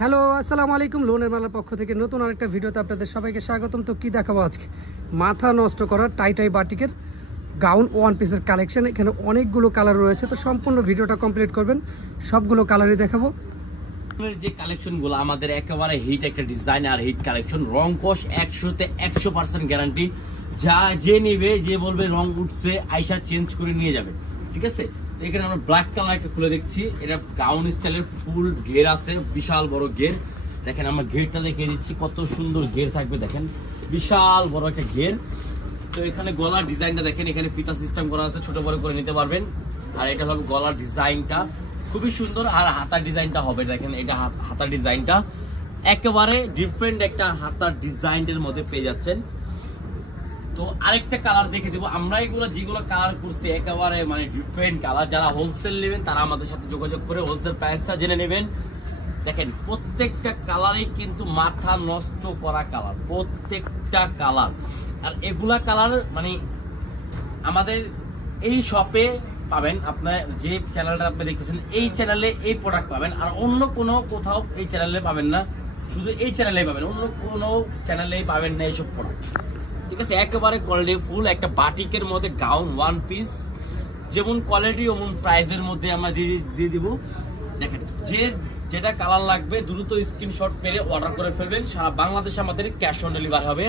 Hello আসসালামু আলাইকুম, লোনের মেলার পক্ষ থেকে নতুন আরেকটা ভিডিওতে আপনাদের সবাইকে স্বাগতম। তো কি দেখাবো আজকে? মাথা নষ্ট করা টাই বাটিকের গাউন ওয়ান পিসের কালেকশন। এখানে অনেকগুলো কালার রয়েছে, তো সম্পূর্ণ ভিডিওটা কমপ্লিট করবেন, সবগুলো কালারই দেখাবো। যে কালেকশনগুলো আমাদের একেবারে হিট একটা ডিজাইন আর হিট কালেকশন, রং কোশ 100তে 100% গ্যারান্টি। যা যে নেবে, যে বলবে রং উঠছে আইসা চেঞ্জ করে নিয়ে যাবে, ঠিক আছে। এখানে আমরা ব্ল্যাক কালার একটা খুলে দেখছি, এটা গাউন স্টাইলের ফুল ঘের আছে, বিশাল বড় ঘের। দেখেন আমরা ঘেরটা দেখিয়ে দিচ্ছি, কত সুন্দর ঘের থাকবে, দেখেন বিশাল বড় একটা ঘের। তো এখানে গলার ডিজাইনটা দেখেন, এখানে ফিতা সিস্টেম করা আছে, ছোট বড় করে নিতে পারবেন। আর এটা হলো গলার ডিজাইনটা খুবই সুন্দর। আর হাতার ডিজাইনটা হবে, দেখেন এটা হাতার ডিজাইনটা একেবারে ডিফারেন্ট একটা হাতার ডিজাইনের মধ্যে পেয়ে যাচ্ছেন। তো আরেকটা কালার দেখে দেবো আমরা, এগুলো যেগুলো কালার করছি একেবারে মানে ডিফারেন্ট কালার। যারা হোলসেল নেবেন তারা আমাদের সাথে যোগাযোগ করে হোলসেল প্রাইসটা জেনে নেবেন। দেখেন প্রত্যেকটা কালারই কিন্তু মাথা নষ্ট করা কালার, প্রত্যেকটা কালার। আর এগুলা কালার মানে আমাদের এই শপে পাবেন, আপনার যে চ্যানেলটা আপনি দেখতেছেন এই চ্যানেলে এই প্রোডাক্ট পাবেন। আর অন্য কোনো কোথাও এই চ্যানেলে পাবেন না, শুধু এই চ্যানেলেই পাবেন, অন্য কোনো চ্যানেলেই পাবেন না এইসব প্রোডাক্ট, ঠিক আছে। একেবারে কোয়ালিটি ফুল একটা বাটিকের মধ্যে গাউন ওয়ান পিস, যেমন কোয়ালিটি ওমন প্রাইসের মধ্যে আমরা দিয়ে দিব। দেখেন যেটা কালার লাগবে দ্রুত স্ক্রিনশট পেরে অর্ডার করে ফেলবেন। সারা বাংলাদেশে আমাদের ক্যাশ অন ডেলিভারি হবে।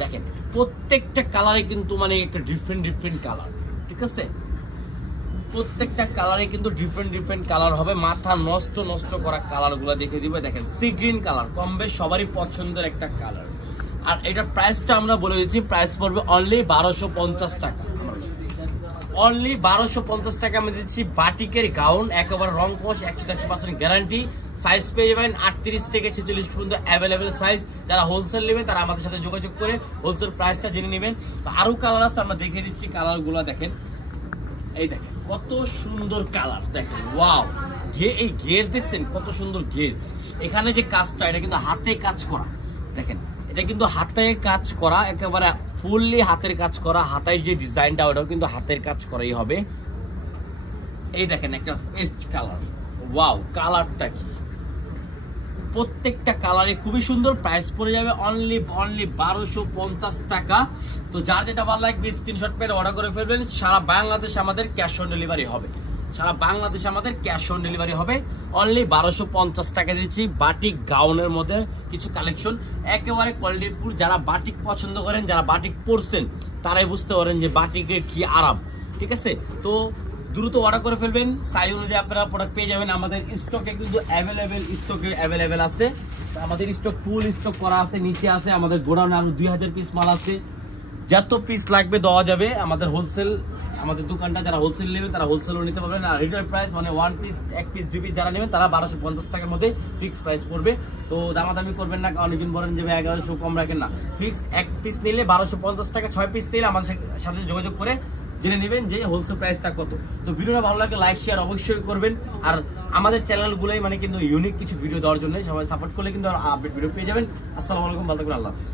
দেখেন প্রত্যেকটা কালারে কিন্তু মানে একটা ডিফারেন্ট কালার, ঠিক আছে। প্রত্যেকটা কালারে কিন্তু ডিফারেন্ট কালার হবে। মাথা নষ্ট করা কালার গুলা দেখে দিবে। দেখেন সি গ্রিন কালার, কম বেশ সবারই পছন্দের একটা কালার। আর এটা প্রাইসটা আমরা বলে দিচ্ছি, প্রাইস পড়বে অনলি 1250 টাকা। অনলি 1250 টাকা আমি দিচ্ছি বাটিকের গাউন, একেবারে রং কোশ 100% গ্যারান্টি। সাইজ পেয়ে যাবেন 38 থেকে 46 পর্যন্ত অ্যাভেলেবেল সাইজ। যারা হোলসেল নেবেন তারা আমাদের সাথে যোগাযোগ করে হোলসেল প্রাইসটা জেনে নেবেন। তো আরো কালার আছে, আমরা দেখে দিচ্ছি কালারগুলো। দেখেন এই দেখেন কত সুন্দর কালার, দেখেন ওয়াও। এই ঘের দেখছেন কত সুন্দর ঘের। এখানে যে কাজটা, এটা কিন্তু হাতে কাজ করা, দেখেন এটা কিন্তু হাতের কাজ করা, একেবারে ফুললি হাতের কাজ করা। হাতের যে ডিজাইনটা ওটাও কিন্তু হাতের কাজ করাই হবে। এই দেখেন একটা পেস্ট কালার, ওয়াও কালারটা কি! প্রত্যেকটা কালারে খুবই সুন্দর। প্রাইস পড়ে যাবে অনলি 1250 টাকা। তো যার যেটা ভালো লাগবে স্ক্রিনশট পেয়ে অর্ডার করে ফেলবেন। সারা বাংলাদেশ আমাদের ক্যাশ অন ডেলিভারি হবে, সারা বাংলাদেশে আমাদের ক্যাশ অন ডেলিভারি হবে। অনলি 1250 টাকা দিচ্ছি বাটিক গাউনের মধ্যে কিছু কালেকশন, একেবারে কোয়ালিটি ফুল। যারা বাটিক পছন্দ করেন, যারা বাটিক পরছেন তারাই বুঝতে পারেন যে বাটিকের কি আরাম, ঠিক আছে। তো দ্রুত অর্ডার করে ফেলবেন, সাইজ অনুযায়ী আপনারা প্রোডাক্ট পেয়ে যাবেন। আমাদের স্টকে কিন্তু অ্যাভেলেবেল আছে। আমাদের স্টক ফুল স্টক করা আছে, নিচে আছে আমাদের গোডাউনে আরো 2000 পিস মাল আছে। যত পিস লাগবে দেওয়া যাবে। আমাদের হোলসেল, আমাদের দোকানটা যারা হোলসেল নেবেন তারা হোলসেলও নিতে পারবেন। আর রিটেল প্রাইস মানে ওয়ান পিস, এক পিস, দুই পিস যারা নেবেন তারা 1250 টাকার মধ্যে ফিক্স প্রাইস পড়বে। তো দামাদামি করবেন না, অনেকজন বলেন যে 1100 কম রাখেন না। ফিক্স এক পিস নিলে 1250 টাকা, 6 পিস নিলে আমাদের সাথে যোগাযোগ করে জেনে নেবেন যে হোলসেল প্রাইসটা কত। তো ভিডিওটা ভালো লাগলে লাইক শেয়ার অবশ্যই করবেন। আর আমাদের চ্যানেলগুলোই মানে কিন্তু ইউনিক কিছু ভিডিও দেওয়ার জন্য সবাই সাপোর্ট করলে কিন্তু আপডেট ভিডিও পেয়ে যাবেন। আসসালামু আলাইকুম, ভালো থাকবেন, আল্লাহ হাফেজ।